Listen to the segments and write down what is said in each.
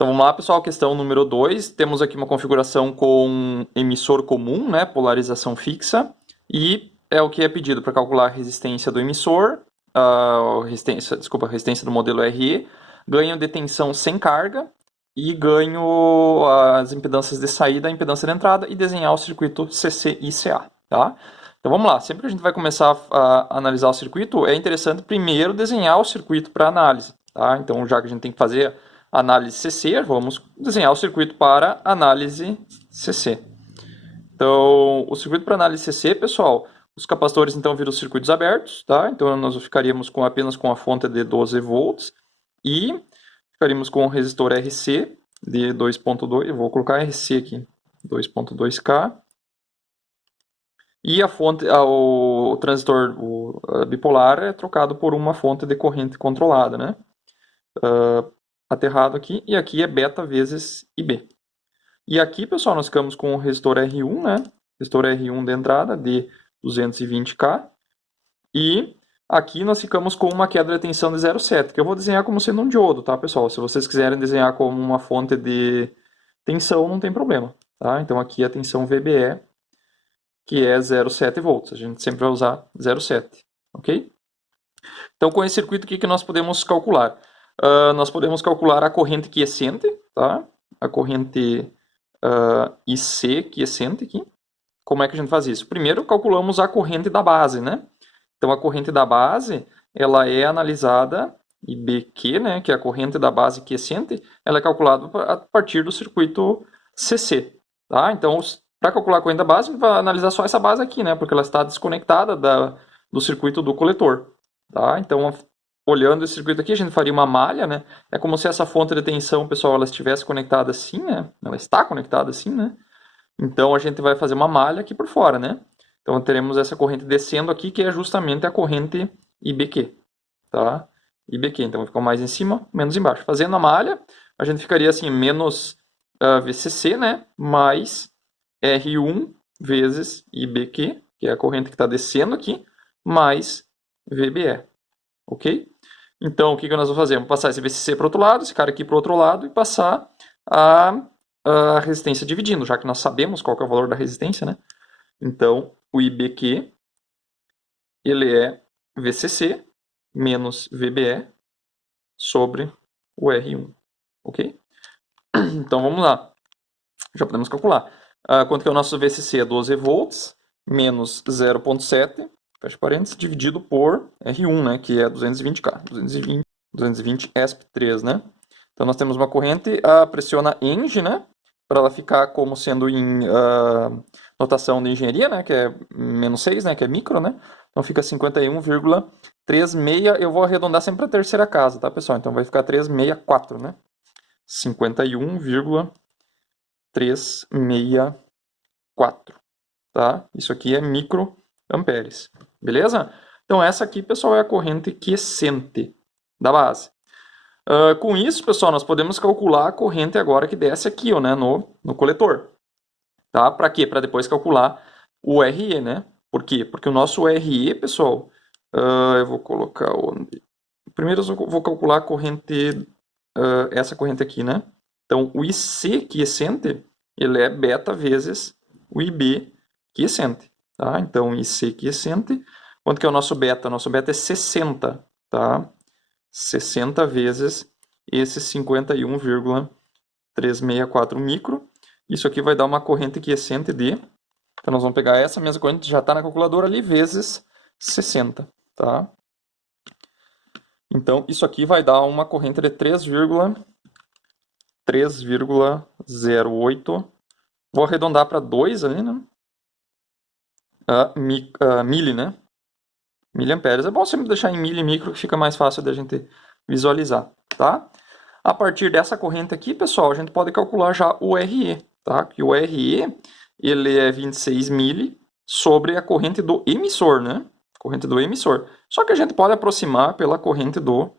Então vamos lá, pessoal, questão número 2. Temos aqui uma configuração com emissor comum, né, polarização fixa, e é o que é pedido para calcular a resistência do emissor, a resistência do modelo RE, ganho de tensão sem carga e ganho as impedâncias de saída, a impedância de entrada e desenhar o circuito CC e CA, tá? Então vamos lá, sempre que a gente vai começar a analisar o circuito, é interessante primeiro desenhar o circuito para análise, tá? Então já que a gente tem que fazer análise CC, vamos desenhar o circuito para análise CC. Então, o circuito para análise CC, pessoal, os capacitores então viram circuitos abertos, tá? Então nós ficaríamos apenas com a fonte de 12 volts e ficaríamos com o resistor RC de 2.2, eu vou colocar RC aqui, 2.2K. E a fonte, o transistor bipolar é trocado por uma fonte de corrente controlada, né? Aterrado aqui, e aqui é beta vezes IB. E aqui, pessoal, nós ficamos com o resistor R1, né? Resistor R1 de entrada de 220K. E aqui nós ficamos com uma queda de tensão de 0,7, que eu vou desenhar como sendo um diodo, tá, pessoal? Se vocês quiserem desenhar como uma fonte de tensão, não tem problema, tá? Então aqui a tensão VBE, que é 0,7 volts. A gente sempre vai usar 0,7, ok? Então, com esse circuito, o que nós podemos calcular? Nós podemos calcular a corrente quiescente, tá? A corrente IC quiescente aqui. Como é que a gente faz isso? Primeiro, calculamos a corrente da base, né? Então, a corrente da base, ela é analisada, IBQ, né, que é a corrente da base quiescente, ela é calculada a partir do circuito CC, tá? Então, para calcular a corrente da base, a gente vai analisar só essa base aqui, né, porque ela está desconectada do circuito do coletor, tá? Então, olhando esse circuito aqui, a gente faria uma malha, né? É como se essa fonte de tensão, pessoal, ela estivesse conectada assim, né? Ela está conectada assim, né? Então, a gente vai fazer uma malha aqui por fora, né? Então, teremos essa corrente descendo aqui, que é justamente a corrente IBQ, tá? IBQ, então ficou mais em cima, menos embaixo. Fazendo a malha, a gente ficaria assim, menos VCC, né? Mais R1 vezes IBQ, que é a corrente que está descendo aqui, mais VBE, ok? Então, o que nós vamos fazer? Vamos passar esse VCC para o outro lado, esse cara aqui para o outro lado, e passar a resistência dividindo, já que nós sabemos qual que é o valor da resistência, né? Então, o IBQ, ele é VCC menos VBE sobre o R1, ok? Então, vamos lá. Já podemos calcular. Quanto que é o nosso VCC? É 12 volts menos 0,7, fecha parênteses, dividido por R1, né? Que é 220K, 220 ESP3, né? Então, nós temos uma corrente, pressiona ENG, né? Para ela ficar como sendo em notação de engenharia, né? Que é menos 6, né? Que é micro, né? Então, fica 51,36. Eu vou arredondar sempre para a terceira casa, tá, pessoal? Então, vai ficar 364, né? 51,364, tá? Isso aqui é microamperes, beleza? Então, essa aqui, pessoal, é a corrente quiescente da base. Com isso, pessoal, nós podemos calcular a corrente agora que desce aqui, ó, né, no coletor. Tá? Para quê? Para depois calcular o RE, né? Por quê? Porque o nosso RE, pessoal, eu vou colocar onde? Primeiro eu vou calcular a corrente, essa corrente aqui, né? Então, o IC quiescente, ele é beta vezes o IB quiescente, tá? Então, IC quiescente, quanto que é o nosso beta? Nosso beta é 60, tá? 60 vezes esse 51,364 micro. Isso aqui vai dar uma corrente quiescente de... Então, nós vamos pegar essa mesma corrente, já está na calculadora ali, vezes 60, tá? Então, isso aqui vai dar uma corrente de 3,08. Vou arredondar para 2 ali, né? Mili, né? Miliamperes. É bom sempre deixar em mili e micro, que fica mais fácil da gente visualizar, tá? A partir dessa corrente aqui, pessoal, a gente pode calcular já o RE, tá? Que o RE, ele é 26 mili sobre a corrente do emissor, né? Corrente do emissor. Só que a gente pode aproximar pela corrente do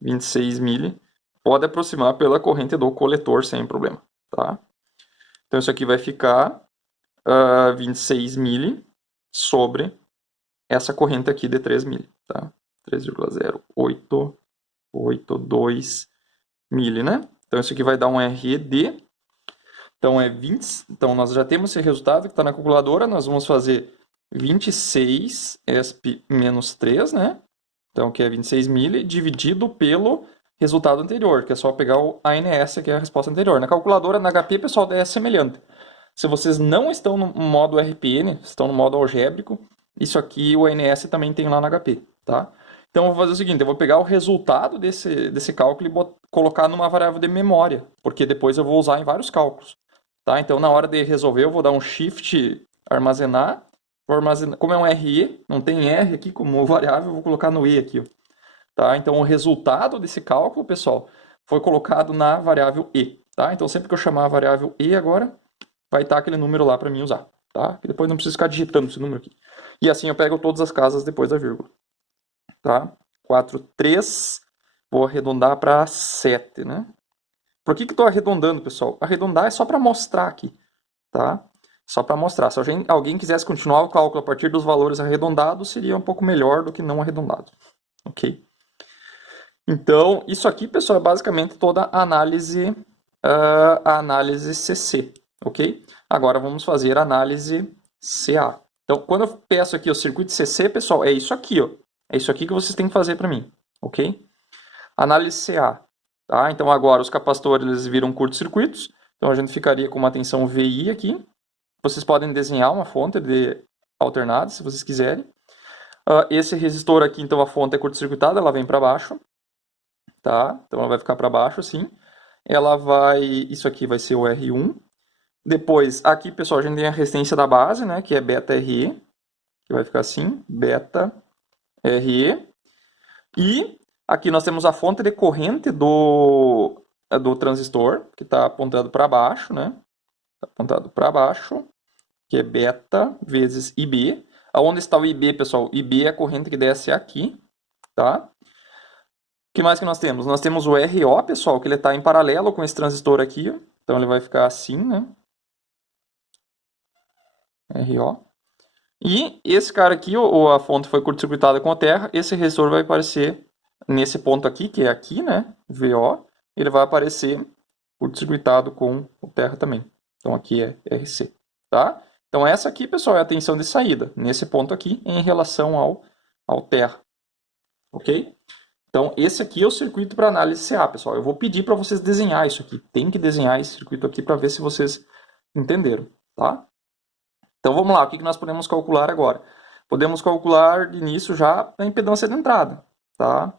26 mili, pode aproximar pela corrente do coletor sem problema, tá? Então isso aqui vai ficar 26 mili sobre essa corrente aqui de 3 mili, tá? 3,0882 mili, né? Então isso aqui vai dar um RE de... Então é 20... Então nós já temos esse resultado que está na calculadora. Nós vamos fazer 26 ESP menos 3, né? Então que é 26 mili, dividido pelo resultado anterior, que é só pegar o ANS, que é a resposta anterior. Na calculadora, na HP, pessoal, é semelhante. Se vocês não estão no modo RPN, estão no modo algébrico, isso aqui o ANS também tem lá na HP, tá? Então eu vou fazer o seguinte, eu vou pegar o resultado desse cálculo e colocar numa variável de memória, porque depois eu vou usar em vários cálculos, tá? Então na hora de resolver eu vou dar um shift armazenar, como é um RE, não tem R aqui como variável, eu vou colocar no E aqui, ó. Tá? Então o resultado desse cálculo, pessoal, foi colocado na variável E, tá? Então sempre que eu chamar a variável E agora, vai estar aquele número lá para mim usar, tá? Que depois não preciso ficar digitando esse número aqui. E assim eu pego todas as casas depois da vírgula, tá? 4, 3, vou arredondar para 7, né? Por que que estou arredondando, pessoal? Arredondar é só para mostrar aqui, tá? Só para mostrar. Se alguém quisesse continuar o cálculo a partir dos valores arredondados, seria um pouco melhor do que não arredondado, ok? Então, isso aqui, pessoal, é basicamente toda a análise CC, ok? Agora vamos fazer a análise CA. Então, quando eu peço aqui o circuito CC, pessoal, é isso aqui, ó. É isso aqui que vocês têm que fazer para mim, ok? Análise CA, tá? Então, agora os capacitores eles viram curtos-circuitos. Então, a gente ficaria com uma tensão VI aqui. Vocês podem desenhar uma fonte de alternada, se vocês quiserem. Esse resistor aqui, então, a fonte é curto-circuitada, ela vem para baixo. Tá? Então ela vai ficar para baixo assim. Isso aqui vai ser o R1. Depois, aqui, pessoal, a gente tem a resistência da base, né, que é beta RE, que vai ficar assim, beta RE. E aqui nós temos a fonte de corrente do transistor, que está apontado para baixo, né? Tá apontado para baixo, que é beta vezes IB. Aonde está o IB, pessoal? IB é a corrente que desce aqui, tá? O que mais que nós temos? Nós temos o RO, pessoal, que ele está em paralelo com esse transistor aqui, ó. Então ele vai ficar assim, né? RO. E esse cara aqui, a fonte foi curto-circuitada com a terra, esse resistor vai aparecer nesse ponto aqui, que é aqui, né? VO, ele vai aparecer curto-circuitado com o terra também. Então aqui é RC, tá? Então essa aqui, pessoal, é a tensão de saída, nesse ponto aqui, em relação ao terra, ok? Então, esse aqui é o circuito para análise CA, pessoal. Eu vou pedir para vocês desenhar isso aqui. Tem que desenhar esse circuito aqui para ver se vocês entenderam, tá? Então, vamos lá. O que nós podemos calcular agora? Podemos calcular de início já a impedância de entrada, tá?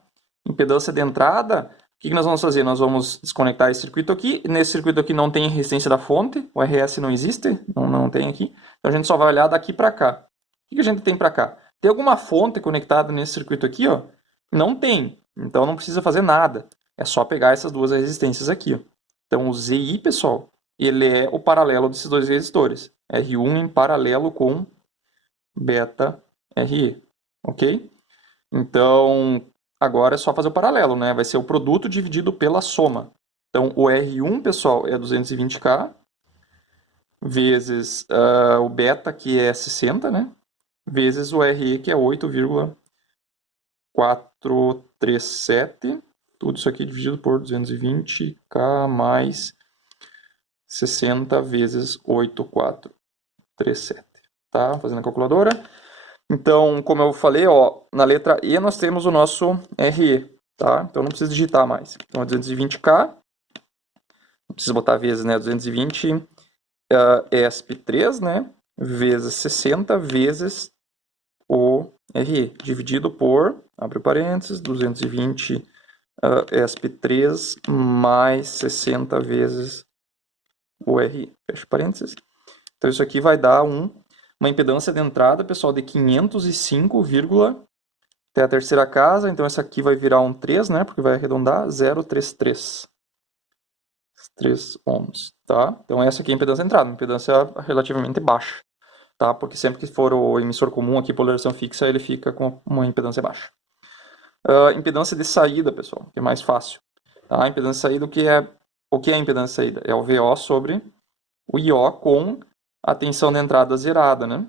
Impedância de entrada, o que nós vamos fazer? Nós vamos desconectar esse circuito aqui. Nesse circuito aqui não tem resistência da fonte, o RS não existe, não tem aqui. Então, a gente só vai olhar daqui para cá. O que a gente tem para cá? Tem alguma fonte conectada nesse circuito aqui, ó? Não tem, então não precisa fazer nada. É só pegar essas duas resistências aqui, ó. Então o ZI, pessoal, ele é o paralelo desses dois resistores. R1 em paralelo com beta RE, ok? Então, agora é só fazer o paralelo, né? Vai ser o produto dividido pela soma. Então o R1, pessoal, é 220K, vezes o beta, que é 60, né? Vezes o RE, que é 8,437, tudo isso aqui dividido por 220K mais 60 vezes 8,437, tá? Fazendo a calculadora. Então, como eu falei, ó, na letra E nós temos o nosso RE, tá? Então não precisa digitar mais. Então é 220K, não precisa botar vezes, né? 220 ESP3, né? Vezes 60 vezes o RE, dividido por, abre parênteses, 220 ESP3 mais 60 vezes o RE, fecha parênteses. Então isso aqui vai dar uma impedância de entrada, pessoal, de 505, até a terceira casa. Então essa aqui vai virar um 3, né? Porque vai arredondar 0,33. 3 ohms, tá? Então essa aqui é a impedância de entrada, uma impedância relativamente baixa, tá? Porque sempre que for o emissor comum aqui, polarização fixa, ele fica com uma impedância baixa. Impedância de saída, pessoal, que é mais fácil. Tá? A impedância de saída, o que é a impedância de saída? É o VO sobre o IO com a tensão de entrada zerada, né?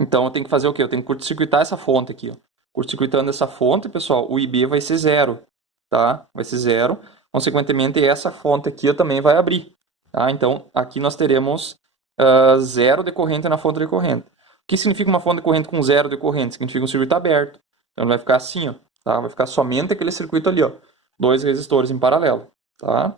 Então eu tenho que fazer o quê? Eu tenho que curto-circuitar essa fonte aqui, ó. Curto-circuitando essa fonte, pessoal, o IB vai ser zero, tá? Vai ser zero. consequentemente essa fonte aqui também vai abrir. Tá? Então, aqui nós teremos zero decorrente na fonte decorrente. O que significa uma fonte decorrente com zero decorrente? Significa um circuito aberto. Então, ele vai ficar assim, ó, tá? Vai ficar somente aquele circuito ali, ó, dois resistores em paralelo. Tá?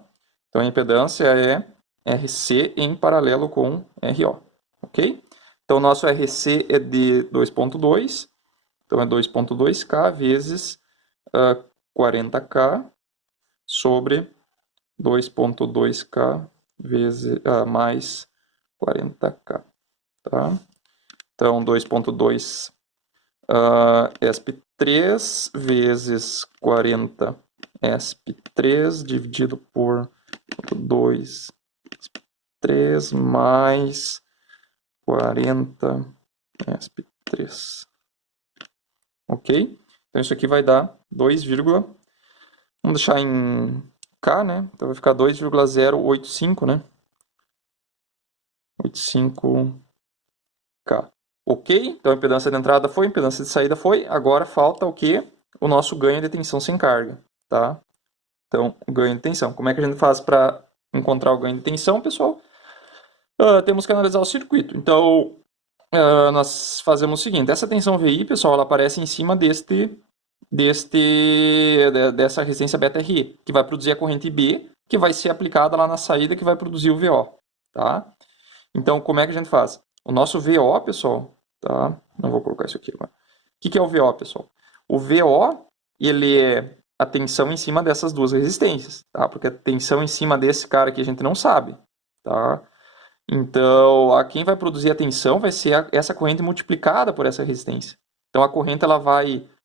Então, a impedância é RC em paralelo com RO. Ok? Então, o nosso RC é de 2.2. Então, é 2.2K vezes 40K sobre 2.2K vezes, mais 40K. Tá? Então, 2.2 ESP3 vezes 40 ESP3 dividido por 2 ESP3 mais 40 ESP3. Ok? Então, isso aqui vai dar 2, vamos deixar em K, né? Então, vai ficar 2,085, né? 85K. Ok? Então, a impedância de entrada foi, a impedância de saída foi. Agora falta o quê? O nosso ganho de tensão sem carga, tá? Então, o ganho de tensão. Como é que a gente faz para encontrar o ganho de tensão, pessoal? Temos que analisar o circuito. Então, nós fazemos o seguinte. Essa tensão VI, pessoal, ela aparece em cima dessa resistência ΔRE, que vai produzir a corrente B, que vai ser aplicada lá na saída, que vai produzir o VO, tá? Então, como é que a gente faz? O nosso VO, pessoal, tá? Não vou colocar isso aqui agora. O que é o VO, pessoal? O VO, ele é a tensão em cima dessas duas resistências, tá? Porque a tensão em cima desse cara aqui a gente não sabe, tá? Então, quem vai produzir a tensão vai ser essa corrente multiplicada por essa resistência. Então, a corrente, como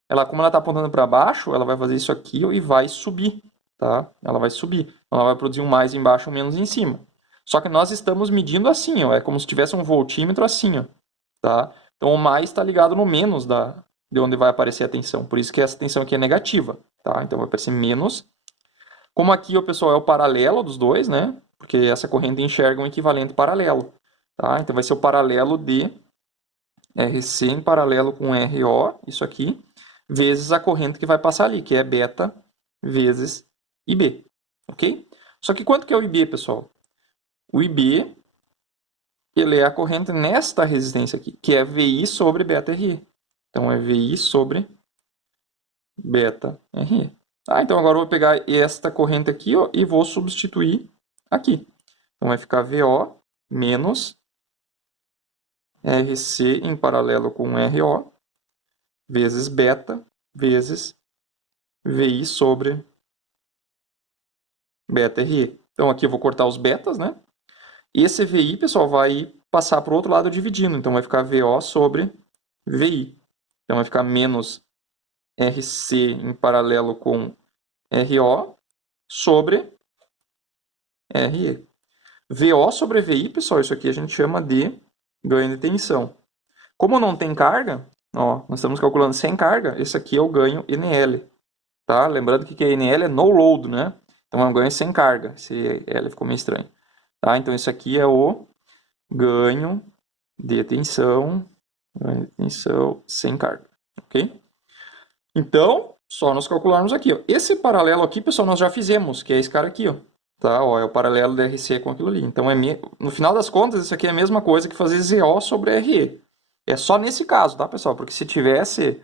ela está apontando para baixo, ela vai fazer isso aqui e vai subir, tá? Ela vai subir. Ela vai produzir um mais embaixo, um menos em cima. Só que nós estamos medindo assim, ó, é como se tivesse um voltímetro assim, ó, tá? Então, o mais está ligado no menos de onde vai aparecer a tensão. Por isso que essa tensão aqui é negativa, tá? Então, vai aparecer menos. Como aqui, o pessoal, é o paralelo dos dois, né? Porque essa corrente enxerga um equivalente paralelo, tá? Então, vai ser o paralelo de RC em paralelo com RO, isso aqui, vezes a corrente que vai passar ali, que é beta vezes IB, ok? Só que quanto que é o IB, pessoal? O IB, ele é a corrente nesta resistência aqui, que é VI sobre beta RE. Então, é VI sobre beta RE. Então agora eu vou pegar esta corrente aqui, ó, e vou substituir aqui. Então vai ficar VO menos RC em paralelo com RO vezes beta vezes VI sobre beta RE. Então aqui eu vou cortar os betas, né? E esse VI, pessoal, vai passar para o outro lado dividindo. Então vai ficar VO sobre VI. Então vai ficar menos RC em paralelo com RO sobre RE. VO sobre VI, pessoal, isso aqui a gente chama de ganho de tensão. Como não tem carga, ó, nós estamos calculando sem carga, esse aqui é o ganho NL. Tá? Lembrando que NL é no load, né? Então é um ganho sem carga. Esse L ficou meio estranho. Tá? Então isso aqui é o ganho de tensão sem carga. Ok? Então, só nós calcularmos aqui. Ó. Esse paralelo aqui, pessoal, nós já fizemos, que é esse cara aqui. Ó. Tá? Ó, é o paralelo da RC com aquilo ali. Então, no final das contas, isso aqui é a mesma coisa que fazer ZO sobre RE. É só nesse caso, tá, pessoal? Porque se tivesse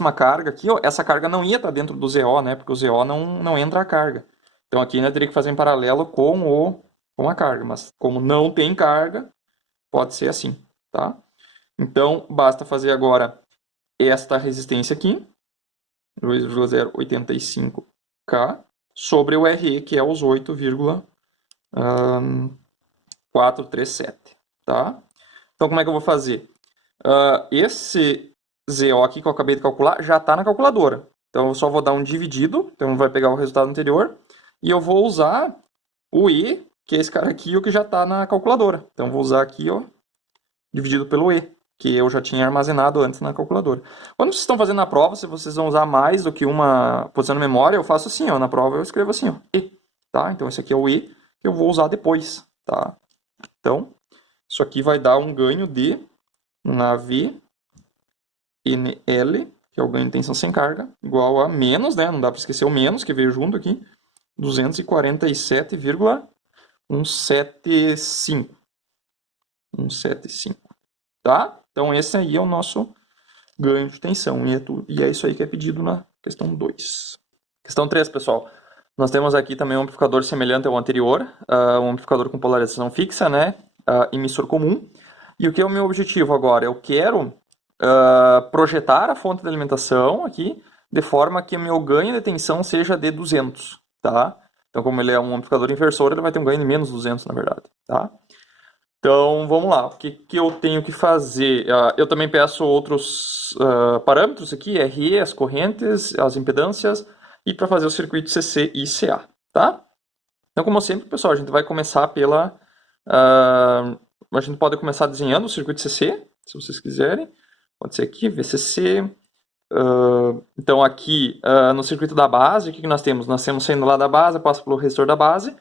uma carga aqui, ó, essa carga não ia estar dentro do ZO, né? Porque o ZO não entra a carga. Então, aqui eu teria que fazer em paralelo com a carga. Mas, como não tem carga, pode ser assim, tá? Então, basta fazer agora esta resistência aqui, 2,085K, sobre o RE, que é os 8,437, tá? Então, como é que eu vou fazer? Esse ZO aqui que eu acabei de calcular já está na calculadora. Então, eu só vou dar um dividido, então vai pegar o resultado anterior, e eu vou usar o E, que é esse cara aqui, o que já está na calculadora. Então, eu vou usar aqui, ó, dividido pelo E, que eu já tinha armazenado antes na calculadora. Quando vocês estão fazendo na prova, se vocês vão usar mais do que uma posição de memória, eu faço assim, ó, na prova eu escrevo assim, ó, E, tá? Então esse aqui é o E que eu vou usar depois, tá? Então, isso aqui vai dar um ganho de na V NL, que que é o ganho de tensão sem carga, igual a menos, né? Não dá para esquecer o menos que veio junto aqui, 247,175. 175, tá? Então esse aí é o nosso ganho de tensão, e é isso aí que é pedido na questão 2. Questão 3, pessoal. Nós temos aqui também um amplificador semelhante ao anterior, um amplificador com polarização fixa, né? Emissor comum. E o que é o meu objetivo agora? Eu quero projetar a fonte de alimentação aqui de forma que o meu ganho de tensão seja de 200, tá? Então, como ele é um amplificador inversor, ele vai ter um ganho de menos 200, na verdade, tá? Então, vamos lá. O que eu tenho que fazer? Eu também peço outros parâmetros aqui, RE, as correntes, as impedâncias, e para fazer o circuito CC e CA, tá? Então, como sempre, pessoal, a gente vai começar pela... a gente pode começar desenhando o circuito CC, se vocês quiserem. Pode ser aqui, VCC. Então, aqui no circuito da base, o que nós temos? Nós temos saindo lá da base, passa pelo resistor da base.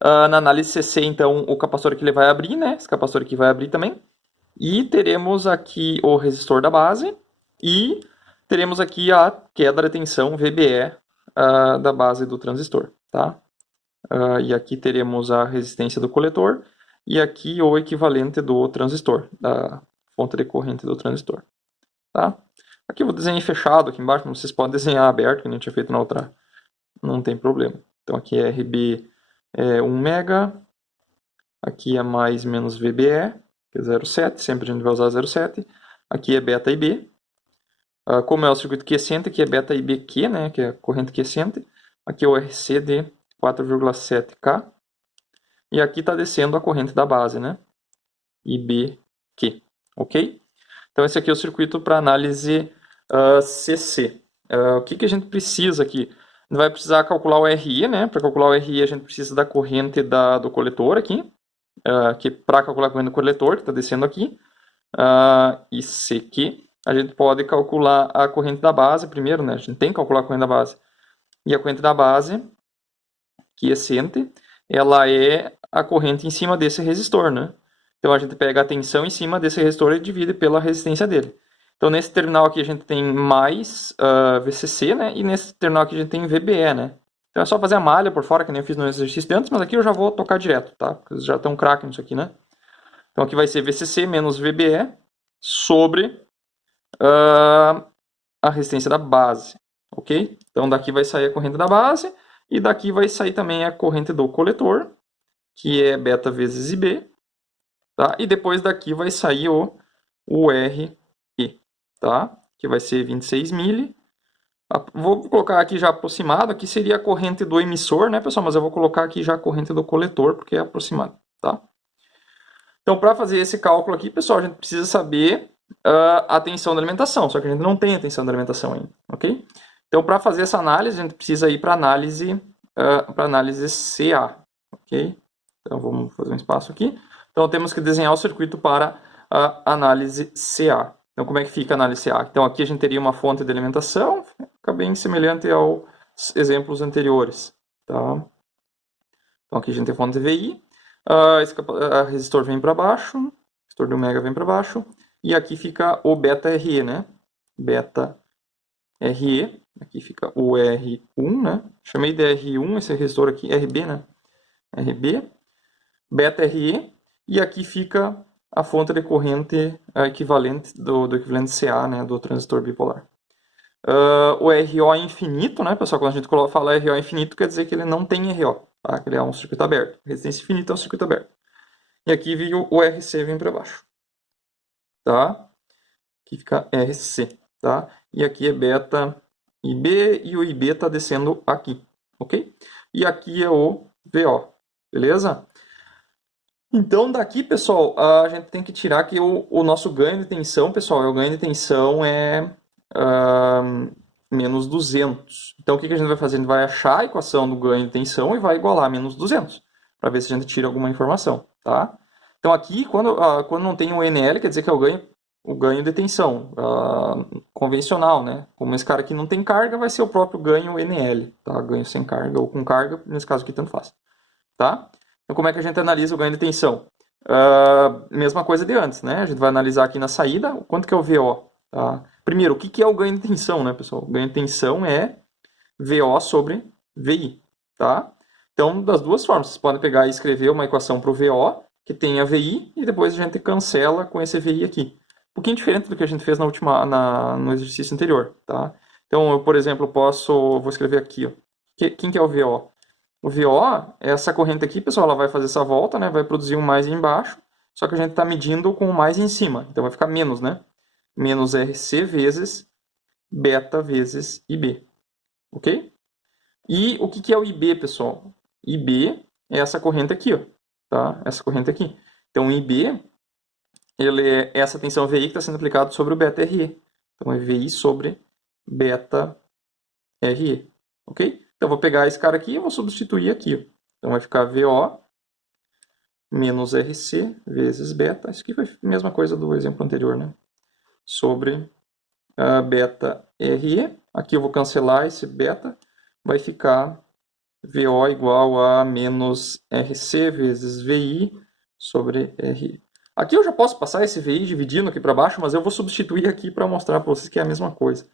Na análise CC, então, o capacitor aqui ele vai abrir, né? Esse capacitor aqui vai abrir também. E teremos aqui o resistor da base. E teremos aqui a queda de tensão VBE da base do transistor, tá? E aqui teremos a resistência do coletor. E aqui o equivalente do transistor, da fonte de corrente do transistor, tá? Aqui eu vou desenhar fechado aqui embaixo, mas vocês podem desenhar aberto, que a gente tinha feito na outra. Não tem problema. Então aqui é RB 1 mega, aqui é mais menos VBE, que é 0,7, sempre a gente vai usar 0,7. Aqui é beta IB. Como é o circuito quiescente, aqui é beta IBQ, né, que é a corrente quiescente. Aqui é o RC de 4,7K. E aqui está descendo a corrente da base, né, IBQ, ok? Então esse aqui é o circuito para análise CC. O que a gente precisa aqui? A gente vai precisar calcular o RI, né? Para calcular o RI a gente precisa da corrente do coletor aqui, que para calcular a corrente do coletor, que está descendo aqui, e CQ, a gente pode calcular a corrente da base primeiro, né? A gente tem que calcular a corrente da base. E a corrente da base, quiescente, ela é a corrente em cima desse resistor, né? Então a gente pega a tensão em cima desse resistor e divide pela resistência dele. Então nesse terminal aqui a gente tem mais VCC, né? E nesse terminal aqui a gente tem VBE, né? Então é só fazer a malha por fora, que nem eu fiz no exercício de antes, mas aqui eu já vou tocar direto, tá? Porque vocês já estão craque nisso aqui, né? Então aqui vai ser VCC menos VBE sobre a resistência da base, ok? Então daqui vai sair a corrente da base e daqui vai sair também a corrente do coletor, que é beta vezes IB, tá? E depois daqui vai sair o RE, tá? Que vai ser 26 mili. Vou colocar aqui já aproximado, aqui seria a corrente do emissor, né, pessoal? Mas eu vou colocar aqui já a corrente do coletor, porque é aproximado, tá? Então, para fazer esse cálculo aqui, pessoal, a gente precisa saber a tensão da alimentação, só que a gente não tem a tensão da alimentação ainda, ok? Então, para fazer essa análise, a gente precisa ir para análise CA, ok? Então, vamos fazer um espaço aqui. Então, temos que desenhar o circuito para a análise CA. Então, como é que fica a análise CA? Então, aqui a gente teria uma fonte de alimentação, fica bem semelhante aos exemplos anteriores, tá? Então, aqui a gente tem fonte de VI, esse resistor vem para baixo, o resistor de 1 mega vem para baixo, e aqui fica o beta RE, né? Beta RE, aqui fica o R1, né? Chamei de R1 esse resistor aqui, RB, né? RB, beta RE, e aqui fica a fonte de corrente equivalente do equivalente CA, né? Do transistor bipolar. O RO é infinito, né, pessoal? Quando a gente fala RO infinito, quer dizer que ele não tem RO, tá? Que ele é um circuito aberto. Resistência infinita é um circuito aberto. E aqui veio o RC vem para baixo, tá? Aqui fica RC, tá? E aqui é beta IB e o IB está descendo aqui, ok? E aqui é o VO, beleza? Então daqui, pessoal, a gente tem que tirar que o nosso ganho de tensão, pessoal, o ganho de tensão é menos 200. Então o que a gente vai fazer? A gente vai achar a equação do ganho de tensão e vai igualar menos 200, para ver se a gente tira alguma informação, tá? Então aqui, quando não tem o NL, quer dizer que é o ganho de tensão convencional, né? Como esse cara aqui não tem carga, vai ser o próprio ganho NL, tá? Ganho sem carga ou com carga, nesse caso aqui tanto faz, tá? Então como é que a gente analisa o ganho de tensão? Mesma coisa de antes, né? A gente vai analisar aqui na saída, quanto que é o VO, Tá? Primeiro, o que é o ganho de tensão, né, pessoal? O ganho de tensão é VO sobre VI, tá? Então, das duas formas, vocês podem pegar e escrever uma equação para o VO, que tem a VI, e depois a gente cancela com esse VI aqui. Um pouquinho diferente do que a gente fez no exercício anterior, tá? Então, eu, por exemplo, vou escrever aqui, ó. Quem que é o VO? O VO, essa corrente aqui, pessoal, ela vai fazer essa volta, né? Vai produzir um mais embaixo, só que a gente está medindo com o mais em cima, então vai ficar menos, né? Menos RC vezes beta vezes IB, ok? E o que é o IB, pessoal? IB é essa corrente aqui, ó, tá? Essa corrente aqui. Então, o IB, ele é essa tensão VI que está sendo aplicada sobre o beta RE. Então, é VI sobre beta RE, ok? Então, eu vou pegar esse cara aqui e vou substituir aqui, ó. Então, vai ficar VO menos RC vezes beta. Isso aqui foi a mesma coisa do exemplo anterior, né? Sobre a beta RE. Aqui eu vou cancelar esse beta. Vai ficar VO igual a menos RC vezes VI sobre RI. Aqui eu já posso passar esse VI dividindo aqui para baixo, mas eu vou substituir aqui para mostrar para vocês que é a mesma coisa.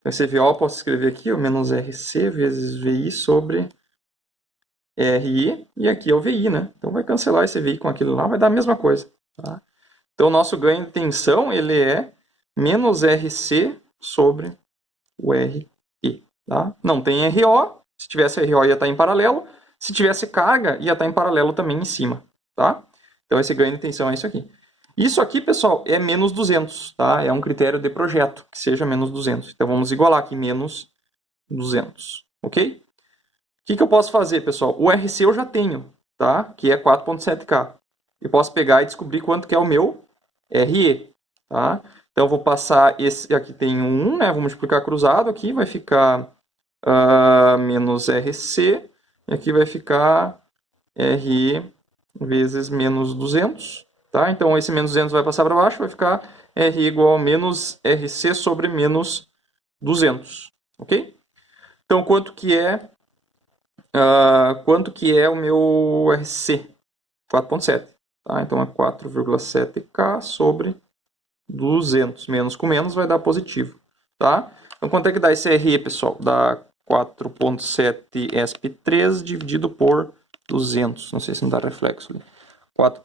Então, esse VO eu posso escrever aqui, o menos RC vezes VI sobre RI, e aqui é o VI, né? Então vai cancelar esse VI com aquilo lá, vai dar a mesma coisa. Tá? Então o nosso ganho de tensão ele é menos RC sobre o RI. Tá? Não tem RO, se tivesse RO ia estar em paralelo, se tivesse carga ia estar em paralelo também em cima. Tá? Então esse ganho de tensão é isso aqui. Isso aqui, pessoal, é menos 200, tá? É um critério de projeto, que seja menos 200. Então vamos igualar aqui, menos 200, ok? O que eu posso fazer, pessoal? O RC eu já tenho, tá? Que é 4.7K. Eu posso pegar e descobrir quanto que é o meu RE, tá? Então eu vou passar esse aqui tem um 1, né? Vou multiplicar cruzado aqui, vai ficar menos RC, e aqui vai ficar RE vezes menos 200, tá? Então esse menos 200 vai passar para baixo, vai ficar RE igual a menos RC sobre menos 200, ok? Então quanto que é o meu RC? 4.7. Tá? Então é 4,7K sobre 200. Menos com menos vai dar positivo. Tá? Então quanto é que dá esse RE, pessoal? Dá 4.7 ESP3 dividido por 200. Não sei se não dá reflexo ali. 4.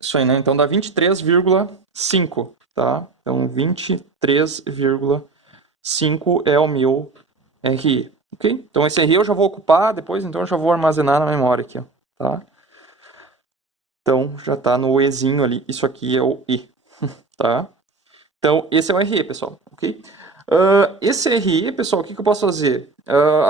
Isso aí, né? Então dá 23,5. Tá? Então 23,5 é o meu RE. Ok? Então esse RE eu já vou ocupar depois, então eu já vou armazenar na memória aqui, ó, tá? Então já está no Ezinho ali, isso aqui é o E, tá? Então esse é o RE, pessoal, ok? Esse RE, pessoal, o que eu posso fazer?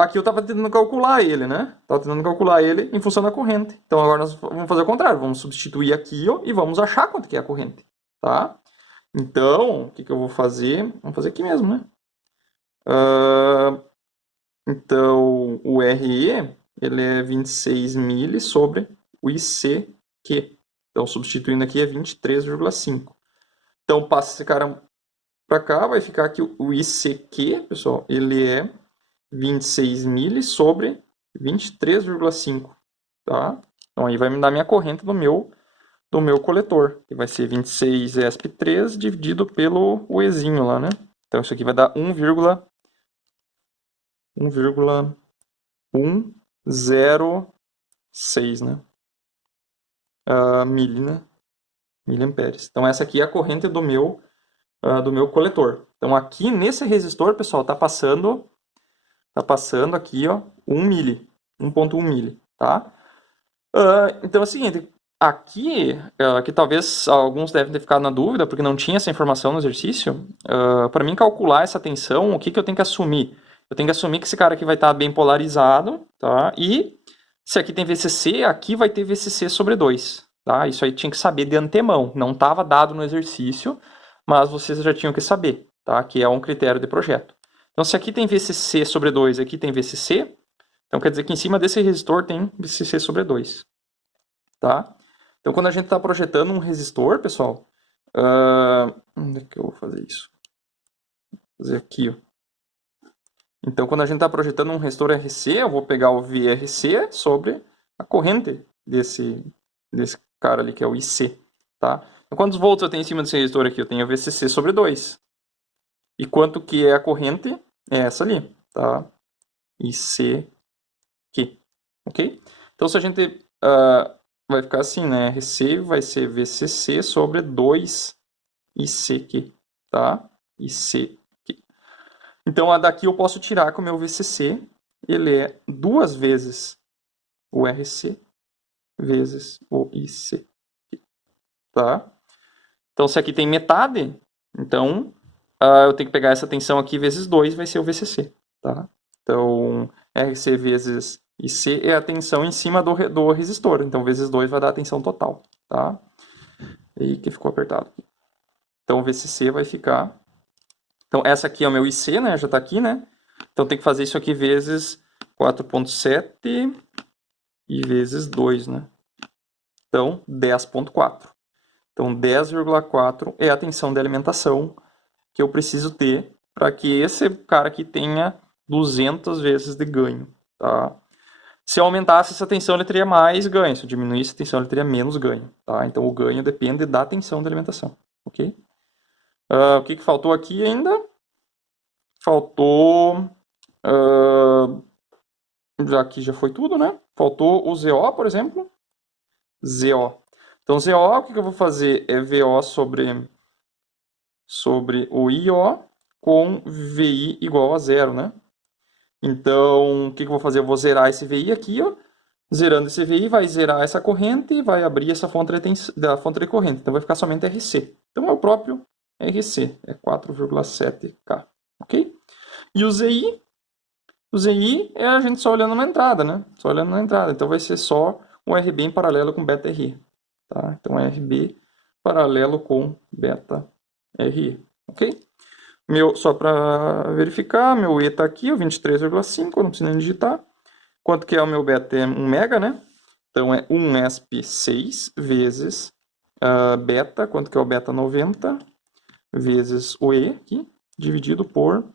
Aqui eu estava tentando calcular ele, né? Estava tentando calcular ele em função da corrente. Então agora nós vamos fazer o contrário, vamos substituir aqui, ó, e vamos achar quanto que é a corrente, tá? Então, o que eu vou fazer? Vamos fazer aqui mesmo, né? Então, o RE, ele é 26 mili sobre o ICQ. Então, substituindo aqui é 23,5. Então, passa esse cara para cá, vai ficar aqui o ICQ, pessoal, ele é 26 mili sobre 23,5, tá? Então, aí vai me dar minha corrente do meu coletor, que vai ser 26 ESP3 dividido pelo o Ezinho lá, né? Então, isso aqui vai dar 1,106, né? Né? Miliamperes. Então essa aqui é a corrente do meu coletor. Então aqui nesse resistor, pessoal, tá passando aqui, ó, 1 mili, 1.1 mili, tá? Então é o seguinte, aqui talvez alguns devem ter ficado na dúvida, porque não tinha essa informação no exercício. Para mim calcular essa tensão, o que eu tenho que assumir? Eu tenho que assumir que esse cara aqui vai estar bem polarizado, tá? E se aqui tem VCC, aqui vai ter VCC sobre 2, tá? Isso aí tinha que saber de antemão. Não estava dado no exercício, mas vocês já tinham que saber, tá? Que é um critério de projeto. Então, se aqui tem VCC sobre 2 e aqui tem VCC, então quer dizer que em cima desse resistor tem VCC sobre 2, tá? Então, quando a gente está projetando um resistor, pessoal, onde é que eu vou fazer isso? Vou fazer aqui, ó. Então, quando a gente está projetando um resistor RC, eu vou pegar o VRC sobre a corrente desse cara ali, que é o IC, tá? Quantos volts eu tenho em cima desse resistor aqui? Eu tenho VCC sobre 2. E quanto que é a corrente? É essa ali, tá? IC aqui, ok? Então, se a gente vai ficar assim, né? RC vai ser VCC sobre 2 IC tá? IC aqui. Então, a daqui eu posso tirar com o meu VCC. Ele é 2 vezes o RC vezes o IC, tá? Então, se aqui tem metade, então eu tenho que pegar essa tensão aqui vezes 2, vai ser o VCC, tá? Então, RC vezes IC é a tensão em cima do resistor. Então, vezes 2 vai dar a tensão total, tá? E aí que ficou apertado. Então, o VCC vai ficar... Então, essa aqui é o meu IC, né? Já está aqui, né? Então, tem que fazer isso aqui vezes 4,7 e vezes 2, né? Então, 10,4. Então, 10,4 é a tensão de alimentação que eu preciso ter para que esse cara aqui tenha 200 vezes de ganho, tá? Se eu aumentasse essa tensão, ele teria mais ganho. Se eu diminuísse a tensão, ele teria menos ganho, tá? Então, o ganho depende da tensão de alimentação, ok? O que faltou aqui ainda? Faltou... já que já foi tudo, né? Faltou o ZO, por exemplo. ZO. Então, ZO, o que eu vou fazer é VO sobre o IO com VI igual a zero, né? Então, o que eu vou fazer? Eu vou zerar esse VI aqui, ó. Zerando esse VI, vai zerar essa corrente e vai abrir essa fonte de corrente. Então, vai ficar somente RC. Então, é o próprio RC, é 4,7K, ok? E o ZI? O ZI é a gente só olhando na entrada, né? Só olhando na entrada. Então, vai ser só um RB em paralelo com beta RI, tá? Então, RB paralelo com beta RI, ok? Só para verificar, meu E está aqui, o 23,5, eu não preciso nem digitar. Quanto que é o meu beta? É 1 mega, né? Então é 1 ESP6 vezes beta, quanto que é o beta 90, vezes o E aqui, dividido por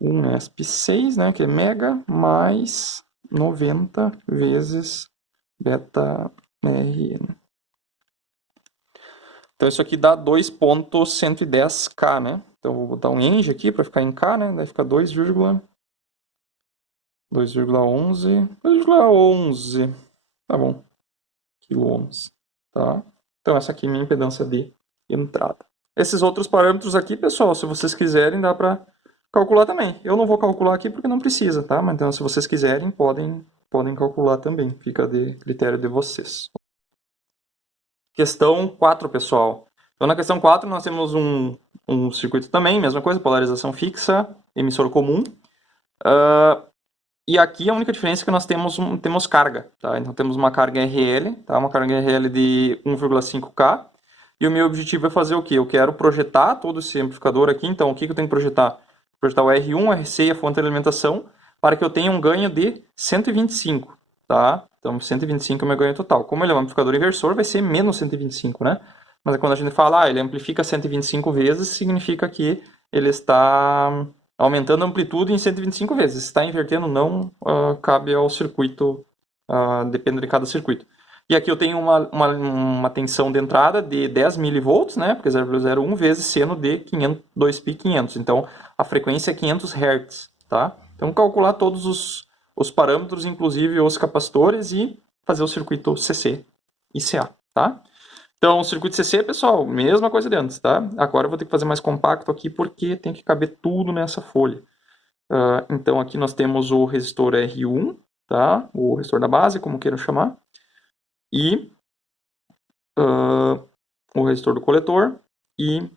1 ESP6, né, que é mega, mais 90 vezes beta R. Então isso aqui dá 2.110K, né? Então eu vou botar um eng aqui para ficar em K, né? Daí fica 2,11. Tá bom. Quiloohms, tá? Então essa aqui é a minha impedância de entrada. Esses outros parâmetros aqui, pessoal, se vocês quiserem, dá para calcular também. Eu não vou calcular aqui porque não precisa, tá? Mas então se vocês quiserem, podem calcular também. Fica de critério de vocês. Questão 4, pessoal. Então, na questão 4, nós temos um circuito também, mesma coisa, polarização fixa, emissor comum. E aqui a única diferença é que nós temos carga, tá? Então, temos uma carga RL, tá? Uma carga RL de 1,5K. E o meu objetivo é fazer o quê? Eu quero projetar todo esse amplificador aqui. Então, o que eu tenho que projetar? Projetar o R1, o RC e a fonte de alimentação para que eu tenha um ganho de 125, tá? Então, 125 é o meu ganho total. Como ele é um amplificador inversor, vai ser menos 125, né? Mas quando a gente fala, ele amplifica 125 vezes, significa que ele está aumentando a amplitude em 125 vezes. Se está invertendo, não cabe ao circuito, depende de cada circuito. E aqui eu tenho uma tensão de entrada de 10 mV, né? Porque 0,01 vezes seno de 2π500. Então, a frequência é 500 Hz, tá? Então, calcular todos os parâmetros, inclusive os capacitores, e fazer o circuito CC e CA, tá? Então, o circuito CC, pessoal, mesma coisa de antes, tá? Agora eu vou ter que fazer mais compacto aqui, porque tem que caber tudo nessa folha. Então, aqui nós temos o resistor R1, tá? O resistor da base, como queiram chamar. E o resistor do coletor e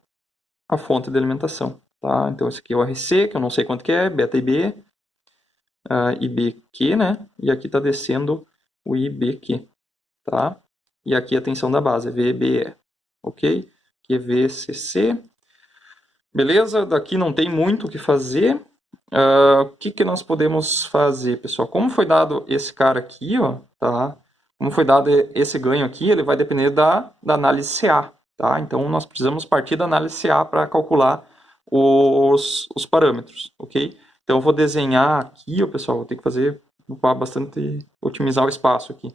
a fonte de alimentação, tá? Então, esse aqui é o RC, que eu não sei quanto que é, beta IB, IBQ, né? E aqui está descendo o IBQ, tá? E aqui a tensão da base, VBE, ok? Aqui é VCC. Beleza? Daqui não tem muito o que fazer. O que nós podemos fazer, pessoal? Como foi dado esse cara aqui, ó, tá? Como foi dado esse ganho aqui, ele vai depender da análise CA, tá? Então, nós precisamos partir da análise CA para calcular os parâmetros, ok? Então, eu vou desenhar aqui, ó, pessoal, vou ter que fazer bastante, otimizar o espaço aqui.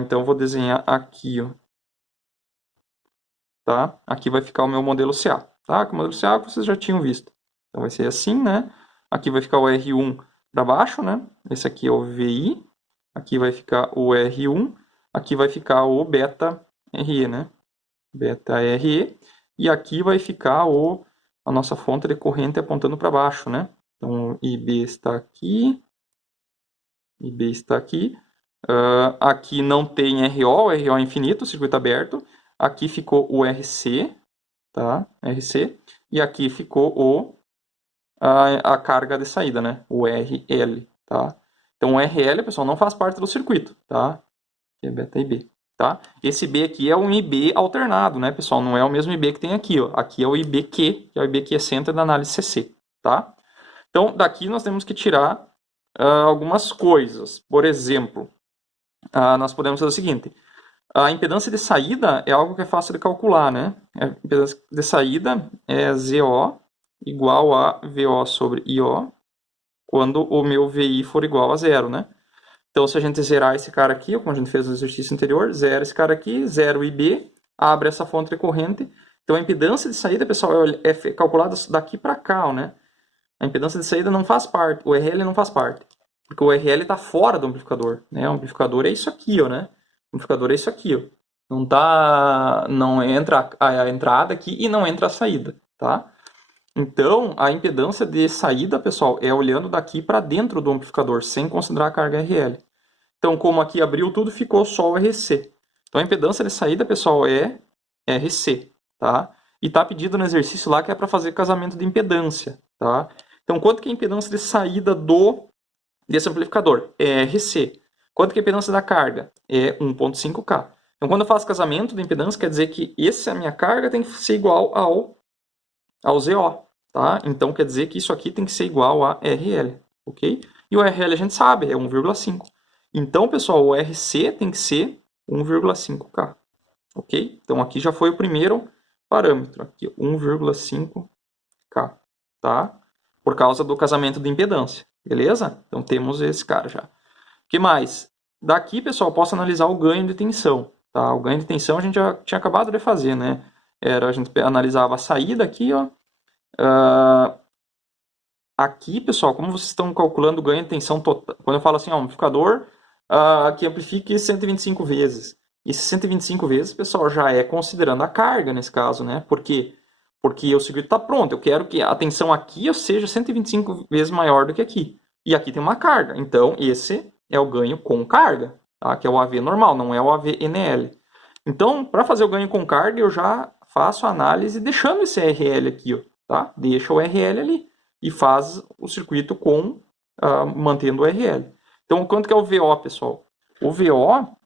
Então, eu vou desenhar aqui, ó, tá? Aqui vai ficar o meu modelo CA, tá? O modelo CA vocês já tinham visto. Então vai ser assim, né? Aqui vai ficar o R1 para baixo, né? Esse aqui é o VI. Aqui vai ficar o R1. Aqui vai ficar o beta RE, né? Beta RE. E aqui vai ficar a nossa fonte de corrente apontando para baixo, né? Então, IB está aqui. IB está aqui. Aqui não tem RO, o RO é infinito, circuito aberto. Aqui ficou o RC, tá? RC. E aqui ficou a carga de saída, né? O RL, tá? Então o RL, pessoal, não faz parte do circuito, tá? Que é beta IB, tá? Esse B aqui é um IB alternado, né, pessoal? Não é o mesmo IB que tem aqui, ó. Aqui é o IBQ, que é o IB quiescente da análise CC, tá? Então, daqui nós temos que tirar algumas coisas. Por exemplo, nós podemos fazer o seguinte. A impedância de saída é algo que é fácil de calcular, né? A impedância de saída é ZO igual a VO sobre IO, quando o meu VI for igual a zero, né? Então, se a gente zerar esse cara aqui, como a gente fez no exercício anterior, zera esse cara aqui, zero IB, abre essa fonte de corrente. Então, a impedância de saída, pessoal, é calculada daqui para cá, né? A impedância de saída não faz parte, o RL não faz parte, porque o RL está fora do amplificador, né? O amplificador é isso aqui, ó, né? O amplificador é isso aqui, ó. Não entra a entrada aqui e não entra a saída, tá? Então, a impedância de saída, pessoal, é olhando daqui para dentro do amplificador, sem considerar a carga RL. Então, como aqui abriu tudo, ficou só o RC. Então, a impedância de saída, pessoal, é RC, tá? E tá pedido no exercício lá que é para fazer casamento de impedância, tá? Então, quanto que é a impedância de saída desse amplificador? É RC. Quanto que é a impedância da carga? É 1.5K. Então, quando eu faço casamento de impedância, quer dizer que essa minha carga tem que ser igual ao ZO, tá? Então, quer dizer que isso aqui tem que ser igual a RL, ok? E o RL a gente sabe, é 1,5. Então, pessoal, o RC tem que ser 1,5K, ok? Então, aqui já foi o primeiro parâmetro, aqui 1,5K, tá? Por causa do casamento de impedância, beleza? Então, temos esse cara já. O que mais? Daqui, pessoal, posso analisar o ganho de tensão, tá? O ganho de tensão a gente já tinha acabado de fazer, né? A gente analisava a saída aqui, ó. Aqui, pessoal, como vocês estão calculando o ganho de tensão total, quando eu falo assim, ó, um amplificador que amplifique 125 vezes. Esse 125 vezes, pessoal, já é considerando a carga nesse caso, né? Por quê? Porque o circuito está pronto. Eu quero que a tensão aqui seja 125 vezes maior do que aqui. E aqui tem uma carga. Então, esse é o ganho com carga, tá? Que é o AV normal, não é o AV-NL. Então, para fazer o ganho com carga, eu já faço a análise deixando esse RL aqui, ó, tá? Deixa o RL ali e faz o circuito mantendo o RL. Então, quanto que é o VO, pessoal? O VO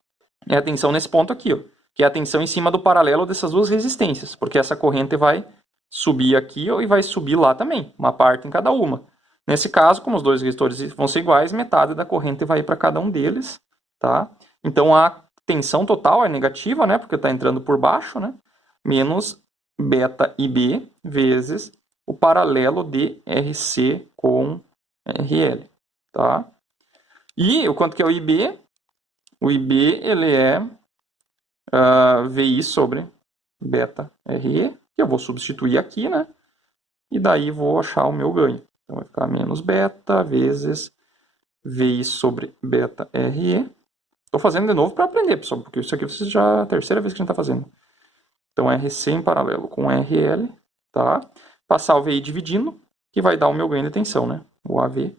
é a tensão nesse ponto aqui, ó, que é a tensão em cima do paralelo dessas duas resistências, porque essa corrente vai subir aqui ó, e vai subir lá também, uma parte em cada uma. Nesse caso, como os dois resistores vão ser iguais, metade da corrente vai para cada um deles, tá? Então, a tensão total é negativa, né, porque está entrando por baixo, né, menos beta IB vezes o paralelo de RC com RL, tá? E o quanto que é o IB? O IB ele é VI sobre beta RE, que eu vou substituir aqui, né? E daí vou achar o meu ganho. Então vai ficar menos beta vezes VI sobre beta RE. Estou fazendo de novo para aprender, pessoal, porque isso aqui vocês já é a terceira vez que a gente está fazendo. Então RC em paralelo com RL, tá? Passar o VI dividindo, que vai dar o meu ganho de tensão, né? O AV,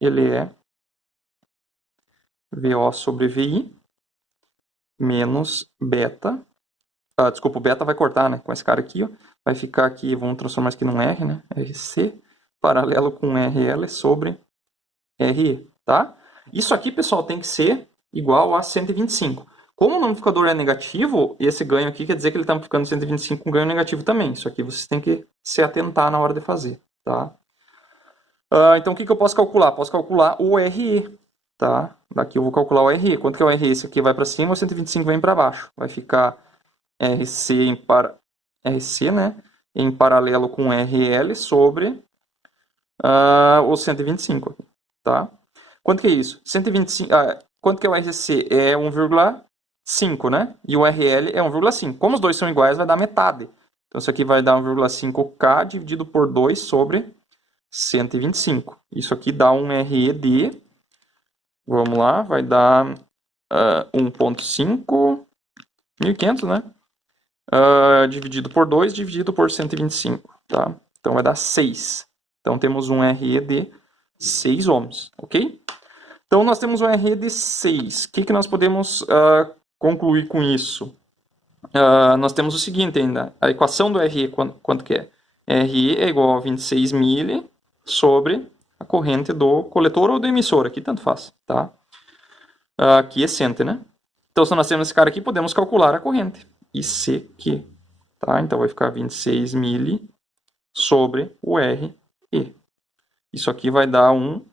ele é VO sobre VI menos beta. Desculpa, o beta vai cortar, né? Com esse cara aqui, ó. Vai ficar aqui, vamos transformar isso aqui num R, né? RC paralelo com RL sobre RE, tá? Isso aqui, pessoal, tem que ser igual a 125. Como o amplificador é negativo, esse ganho aqui quer dizer que ele está amplificando 125 com ganho negativo também. Isso aqui vocês têm que se atentar na hora de fazer, tá? Então, o que eu posso calcular? Posso calcular o RE, tá? Daqui eu vou calcular o RE. Quanto que é o RE? Esse aqui vai para cima, o 125 vem para baixo. Vai ficar RC, né? Em paralelo com RL sobre o 125 aqui, tá? Quanto que é isso? 125, quanto que é o RC? É 1,5 5, né? E o RL é 1,5. Como os dois são iguais, vai dar metade. Então, isso aqui vai dar 1,5K dividido por 2 sobre 125. Isso aqui dá um RE de... Vamos lá, vai dar 1,5... 1.500, né? Dividido por 2, dividido por 125, tá? Então vai dar 6. Então temos um RE de 6 ohms, ok? Então nós temos um RE de 6. O que nós podemos concluir com isso? Nós temos o seguinte ainda. A equação do RE, quanto que é? RE é igual a 26 mili sobre a corrente do coletor ou do emissor. Aqui tanto faz, tá? Quiescente, né? Então se nós temos esse cara aqui, podemos calcular a corrente. ICQ. Tá? Então vai ficar 26 mili sobre o RE. Isso aqui vai dar uma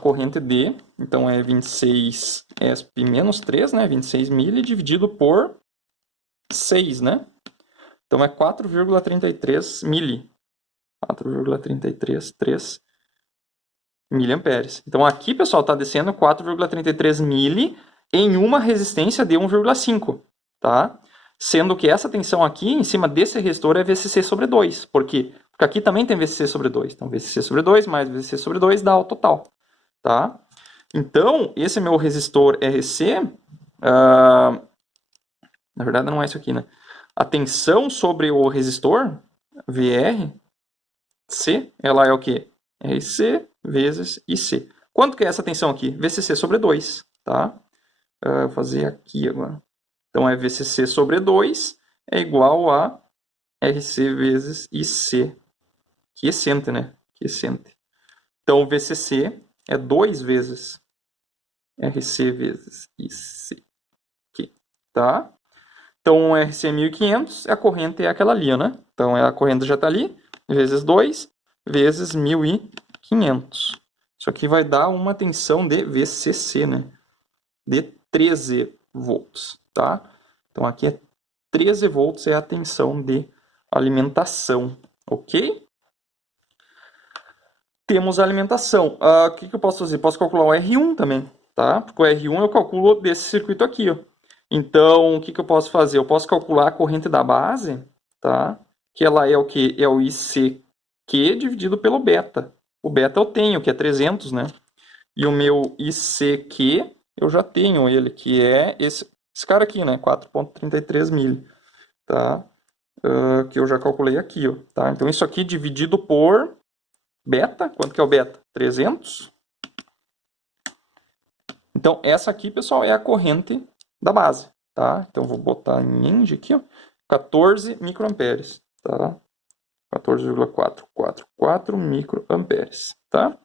corrente de, então é 26 ESP menos 3, né? 26 mili dividido por 6, né? Então é 4,33 mili. 4,333 miliamperes. Então aqui, pessoal, está descendo 4,33 mili em uma resistência de 1,5, tá? Sendo que essa tensão aqui, em cima desse resistor, é VCC sobre 2. Por quê? Porque aqui também tem VCC sobre 2. Então, VCC sobre 2 mais VCC sobre 2 dá o total, tá? Então, esse meu resistor RC, na verdade não é isso aqui, né? A tensão sobre o resistor, VRC, ela é o quê? RC vezes IC. Quanto que é essa tensão aqui? VCC sobre 2, tá? Vou fazer aqui agora. Então, é VCC sobre 2 é igual a RC vezes IC. Quiescente, né? Quiescente. Então, VCC é 2 vezes RC vezes IC. Aqui, tá? Então, RC é 1.500, a corrente é aquela ali, né? Então, a corrente já está ali, vezes 2, vezes 1.500. Isso aqui vai dar uma tensão de VCC, né? De 13 volts, tá? Então, aqui é 13 volts é a tensão de alimentação, ok? Temos a alimentação. O que eu posso fazer? Posso calcular o R1 também, tá? Porque o R1 eu calculo desse circuito aqui, ó. Então, o que eu posso fazer? Eu posso calcular a corrente da base, tá? Que ela é o que? É o ICQ dividido pelo beta. O beta eu tenho, que é 300, né? E o meu ICQ, eu já tenho ele, que é esse cara aqui, né? 4,33 mili, tá? Que eu já calculei aqui, ó, tá? Então, isso aqui dividido por beta, quanto que é o beta? 300. Então, essa aqui, pessoal, é a corrente da base, tá? Então, vou botar em Eng aqui, ó, 14 microamperes, tá? 14,444 microamperes, tá?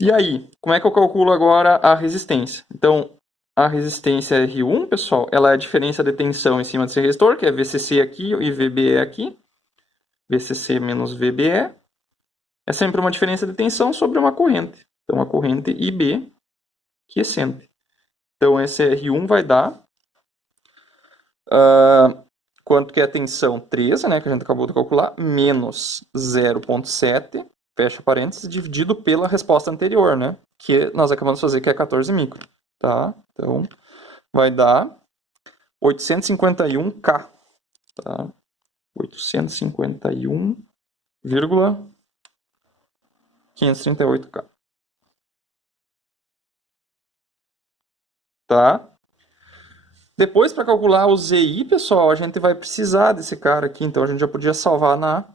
E aí, como é que eu calculo agora a resistência? Então, a resistência R1, pessoal, ela é a diferença de tensão em cima desse resistor, que é VCC aqui e VBE aqui. VCC menos VBE. É sempre uma diferença de tensão sobre uma corrente. Então, a corrente IB quiescente. Então, esse R1 vai dar... quanto que é a tensão? 13, né, que a gente acabou de calcular, menos 0,7, fecha parênteses, dividido pela resposta anterior, né, que nós acabamos de fazer, que é 14 micro. Tá? Então, vai dar 851K. Tá? 851,538K. Tá? Depois, para calcular o ZI, pessoal, a gente vai precisar desse cara aqui. Então, a gente já podia salvar na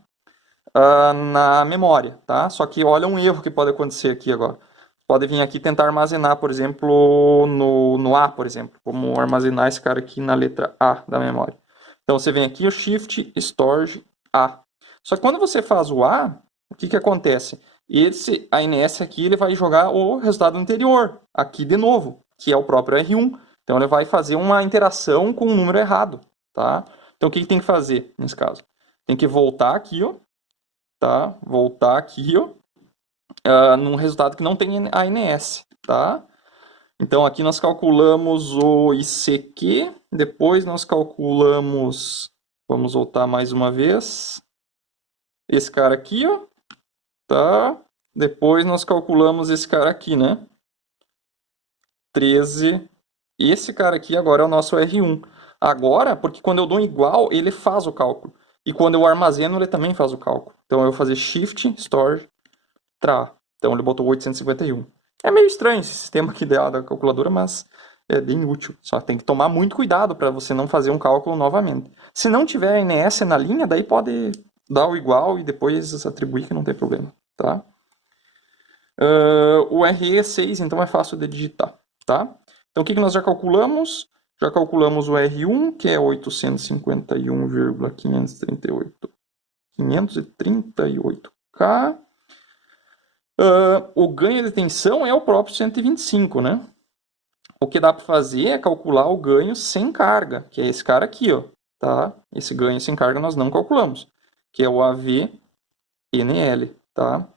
memória, tá? Só que olha um erro que pode acontecer aqui agora. Pode vir aqui tentar armazenar, por exemplo, no A, por exemplo. Como armazenar esse cara aqui na letra A da memória. Então, você vem aqui o Shift Storage A. Só que quando você faz o A, o que acontece? Esse ANS aqui ele vai jogar o resultado anterior, aqui de novo, que é o próprio R1. Então, ele vai fazer uma interação com o número errado, tá? Então, o que tem que fazer nesse caso? Tem que voltar aqui, ó, tá? Voltar aqui, ó, num resultado que não tem ANS, tá? Então, aqui nós calculamos o ICQ, depois nós calculamos, vamos voltar mais uma vez, esse cara aqui, ó, tá? Depois nós calculamos esse cara aqui, né? 13 esse cara aqui agora é o nosso R1. Agora, porque quando eu dou igual, ele faz o cálculo. E quando eu armazeno, ele também faz o cálculo. Então eu vou fazer Shift, Storage, Tra. Então ele botou 851. É meio estranho esse sistema aqui da calculadora, mas é bem útil. Só tem que tomar muito cuidado para você não fazer um cálculo novamente. Se não tiver NS na linha, daí pode dar o igual e depois atribuir que não tem problema, tá? O RE6, então, é fácil de digitar, tá? Então, o que nós já calculamos? Já calculamos o R1, que é 851,538K. O ganho de tensão é o próprio 125, né? O que dá para fazer é calcular o ganho sem carga, que é esse cara aqui, ó, tá? Esse ganho sem carga nós não calculamos, que é o AVNL, tá?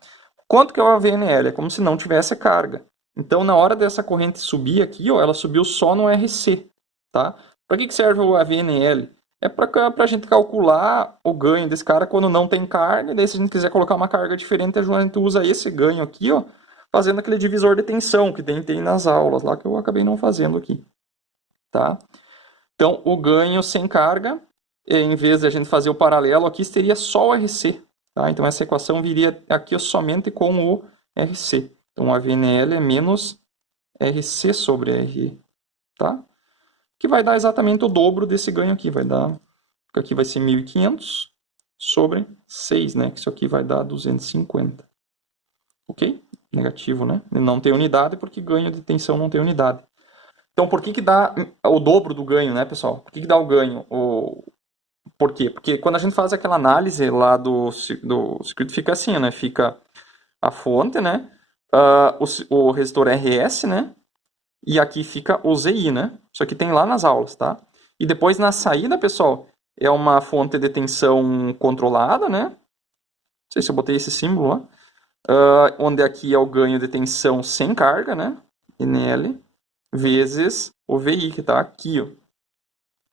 Quanto que é o AVNL? É como se não tivesse carga. Então, na hora dessa corrente subir aqui, ó, ela subiu só no RC, tá? Para que serve o AVNL? É para a gente calcular o ganho desse cara quando não tem carga, e daí se a gente quiser colocar uma carga diferente, a gente usa esse ganho aqui, ó, fazendo aquele divisor de tensão que tem nas aulas lá, que eu acabei não fazendo aqui, tá? Então, o ganho sem carga, em vez de a gente fazer o paralelo aqui, seria só o RC, tá? Então, essa equação viria aqui somente com o RC. Então, a VNL é menos RC sobre RE, tá? Que vai dar exatamente o dobro desse ganho aqui. Vai dar, aqui vai ser 1.500 sobre 6, né? Que isso aqui vai dar 250. Ok? Negativo, né? Não tem unidade porque ganho de tensão não tem unidade. Então, por que dá o dobro do ganho, né, pessoal? Por que dá o ganho? Por quê? Porque quando a gente faz aquela análise lá do circuito, fica assim, né? Fica a fonte, né? O resistor RS, né? E aqui fica o ZI, né? Isso aqui tem lá nas aulas, tá? E depois na saída, pessoal, é uma fonte de tensão controlada, né? Não sei se eu botei esse símbolo lá. Onde aqui é o ganho de tensão sem carga, né? NL, vezes o VI, que está aqui, ó,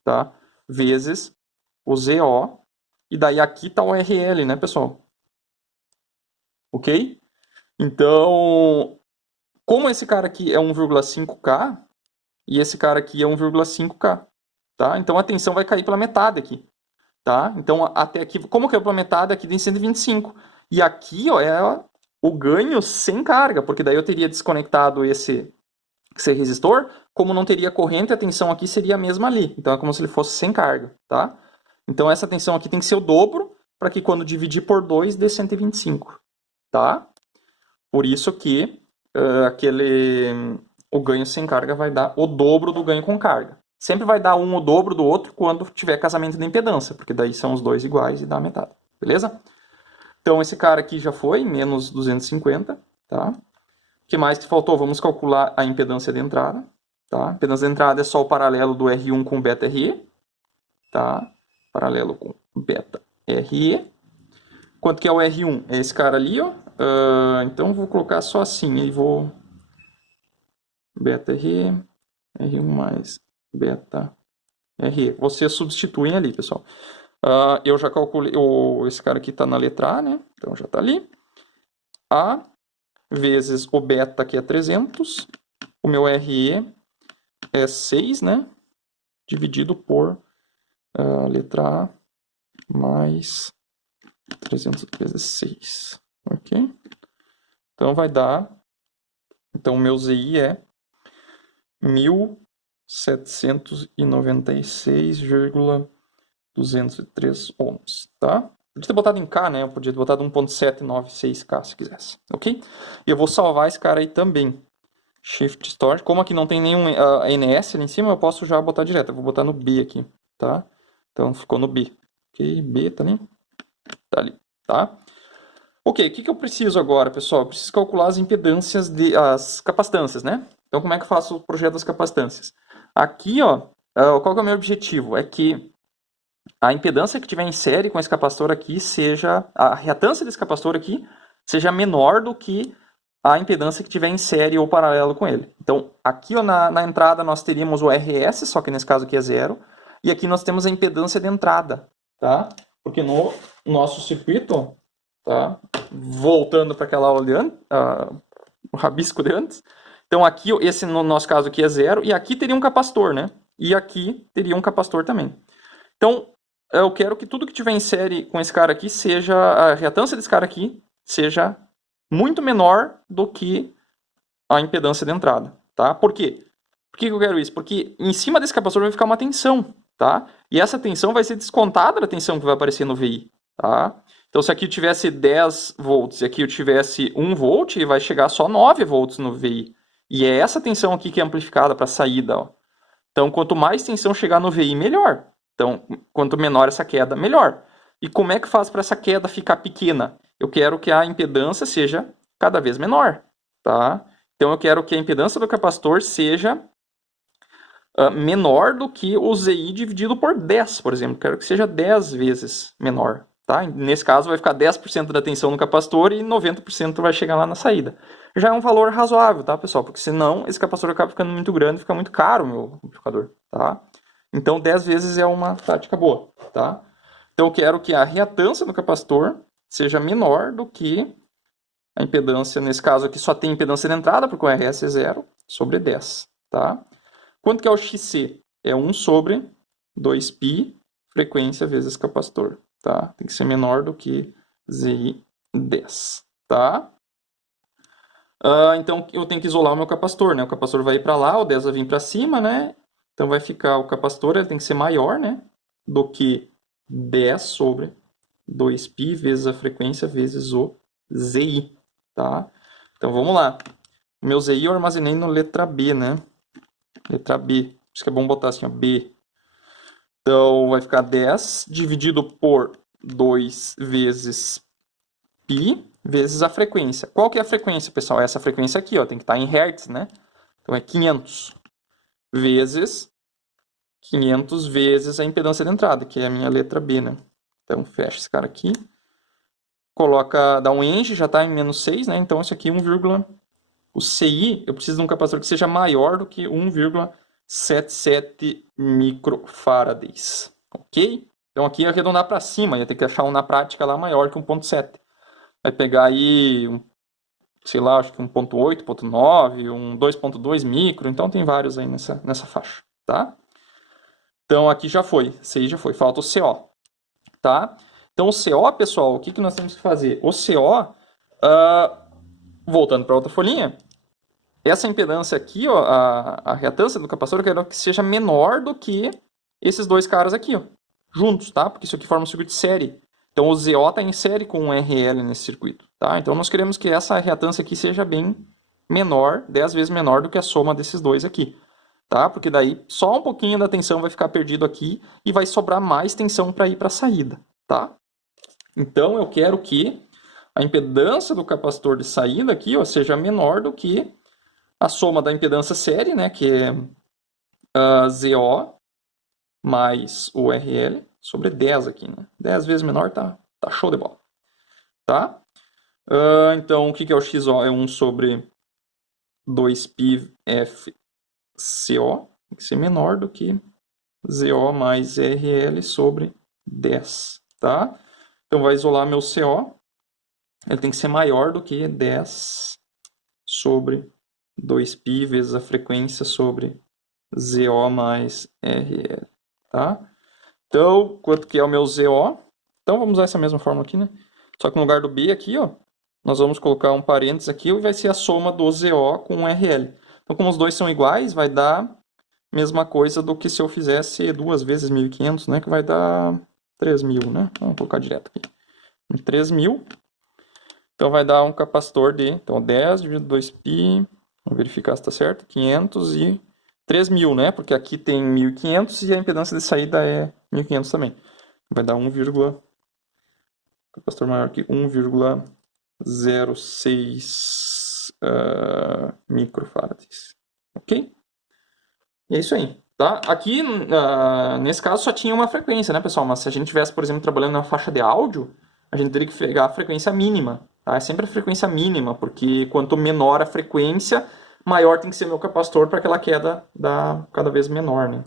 tá? Vezes o ZO, e daí aqui está o RL, né, pessoal? Ok? Então, como esse cara aqui é 1,5K, e esse cara aqui é 1,5K, tá? Então a tensão vai cair pela metade aqui, tá? Então até aqui, como que é pela metade? Aqui tem 125. E aqui, ó, é o ganho sem carga, porque daí eu teria desconectado esse resistor, como não teria corrente, a tensão aqui seria a mesma ali. Então é como se ele fosse sem carga, tá? Então essa tensão aqui tem que ser o dobro, para que quando dividir por 2 dê 125, tá? Por isso que o ganho sem carga vai dar o dobro do ganho com carga. Sempre vai dar um o dobro do outro quando tiver casamento de impedância, porque daí são os dois iguais e dá a metade, beleza? Então esse cara aqui já foi, menos 250, tá? O que mais que faltou? Vamos calcular a impedância de entrada, tá? A impedância de entrada é só o paralelo do R1 com beta RE, tá? Paralelo com beta RE. Quanto que é o R1? É esse cara ali, ó. Então vou colocar só assim, e vou beta RE, R1 mais beta RE. Vocês substituem ali, pessoal. Eu já calculei, esse cara aqui está na letra A, né? Então já está ali. A vezes o beta, que é 300. O meu RE é 6, né? Dividido por letra A mais 300 vezes 6. Ok? Então vai dar... Então o meu ZI é 1.796,203 ohms, tá? Podia ter botado em K, né? Eu podia ter botado 1.796K se quisesse, ok? E eu vou salvar esse cara aí também. Shift Storage. Como aqui não tem nenhum NS ali em cima, eu posso já botar direto. Eu vou botar no B aqui, tá? Então ficou no B. Ok, B tá ali. Tá ali, tá? Ok, o que eu preciso agora, pessoal? Eu preciso calcular as impedâncias, as capacitâncias, né? Então, como é que eu faço o projeto das capacitâncias? Aqui, ó, qual que é o meu objetivo? É que a impedância que tiver em série com esse capacitor aqui seja... A reatância desse capacitor aqui seja menor do que a impedância que tiver em série ou paralelo com ele. Então, aqui ó, na entrada nós teríamos o RS, só que nesse caso aqui é 0. E aqui nós temos a impedância de entrada, tá? Porque no nosso circuito... Tá? Voltando para aquela aula de antes, o rabisco de antes, Então aqui, esse no nosso caso aqui é 0, e aqui teria um capacitor, né? E aqui teria um capacitor também. Então, eu quero que tudo que tiver em série com esse cara aqui seja, a reatância desse cara aqui seja muito menor do que a impedância de entrada, tá? Por quê? Por que eu quero isso? Porque em cima desse capacitor vai ficar uma tensão, tá? E essa tensão vai ser descontada da tensão que vai aparecer no VI, tá? Então, se aqui eu tivesse 10 volts e aqui eu tivesse 1 volt, vai chegar só 9 volts no VI. E é essa tensão aqui que é amplificada para a saída, ó. Então, quanto mais tensão chegar no VI, melhor. Então, quanto menor essa queda, melhor. E como é que faz para essa queda ficar pequena? Eu quero que a impedância seja cada vez menor, tá? Então, eu quero que a impedância do capacitor seja menor do que o ZI dividido por 10, por exemplo. Quero que seja 10 vezes menor. Tá? Nesse caso, vai ficar 10% da tensão no capacitor e 90% vai chegar lá na saída. Já é um valor razoável, tá, pessoal? Porque senão esse capacitor acaba ficando muito grande e fica muito caro o meu amplificador. Tá? Então, 10 vezes é uma tática boa. Tá? Então, eu quero que a reatância do capacitor seja menor do que a impedância. Nesse caso aqui só tem impedância de entrada, porque o RS é 0, sobre 10. Tá? Quanto que é o XC? É 1 sobre 2π frequência vezes capacitor. Tá? Tem que ser menor do que ZI 10. Tá? Então eu tenho que isolar o meu capacitor. Né? O capacitor vai ir para lá, o 10 vai vir para cima. Né? Então vai ficar o capacitor, ele tem que ser maior, né, do que 10 sobre 2π vezes a frequência vezes o ZI. Tá? Então vamos lá. O meu ZI eu armazenei no letra B, né? Letra B. Por isso que é bom botar assim, ó, B. Então, vai ficar 10 dividido por 2 vezes π vezes a frequência. Qual que é a frequência, pessoal? Essa frequência aqui, ó, tem que estar em Hz, né? Então, é 500 vezes 500 vezes a impedância de entrada, que é a minha letra B, né? Então, fecha esse cara aqui. Coloca, dá um enge, já está em menos 6, né? Então, isso aqui é 1, o CI, eu preciso de um capacitor que seja maior do que 1,77 microfarads, ok? Então aqui arredondar para cima, ia ter que achar um na prática lá maior que 1,7. Vai pegar aí, sei lá, acho que 1,8, 1,9, um 2,2 micro, então tem vários aí nessa faixa, tá? Então aqui já foi, CI já foi, falta o CO, tá? Então o CO, pessoal, o que nós temos que fazer? O CO, voltando para outra folhinha, essa impedância aqui, ó, a reatância do capacitor, eu quero que seja menor do que esses dois caras aqui, ó, juntos, tá? Porque isso aqui forma um circuito de série. Então o ZO está em série com o RL nesse circuito, tá? Então nós queremos que essa reatância aqui seja bem menor, 10 vezes menor do que a soma desses dois aqui, tá? Porque daí só um pouquinho da tensão vai ficar perdido aqui e vai sobrar mais tensão para ir para a saída, tá? Então eu quero que a impedância do capacitor de saída aqui, ó, seja menor do que a soma da impedância série, né, que é ZO mais o RL sobre 10 aqui, né? 10 vezes menor tá show de bola. Tá? Então, o que é o XO? É 1 sobre 2π FCO, tem que ser menor do que ZO mais RL sobre 10. Tá? Então, vai isolar meu CO. Ele tem que ser maior do que 10 sobre 2π vezes a frequência sobre ZO mais RL, tá? Então, quanto que é o meu ZO? Então, vamos usar essa mesma fórmula aqui, né? Só que no lugar do B aqui, ó, nós vamos colocar um parênteses aqui e vai ser a soma do ZO com o RL. Então, como os dois são iguais, vai dar a mesma coisa do que se eu fizesse 2 vezes 1.500, né? Que vai dar 3.000, né? Vamos colocar direto aqui. 3.000. Então, vai dar um capacitor de... Então, 10 dividido 2π... Vamos verificar se está certo. 500 e 3.000, né? Porque aqui tem 1.500 e a impedância de saída é 1.500 também. Vai dar 1, capacitor maior que 1,06 microfarads. Ok? E é isso aí. Tá? Aqui, nesse caso, só tinha uma frequência, né, pessoal? Mas se a gente estivesse, por exemplo, trabalhando na faixa de áudio, a gente teria que pegar a frequência mínima. Tá? É sempre a frequência mínima, porque quanto menor a frequência, maior tem que ser meu capacitor para aquela queda dar cada vez menor, né?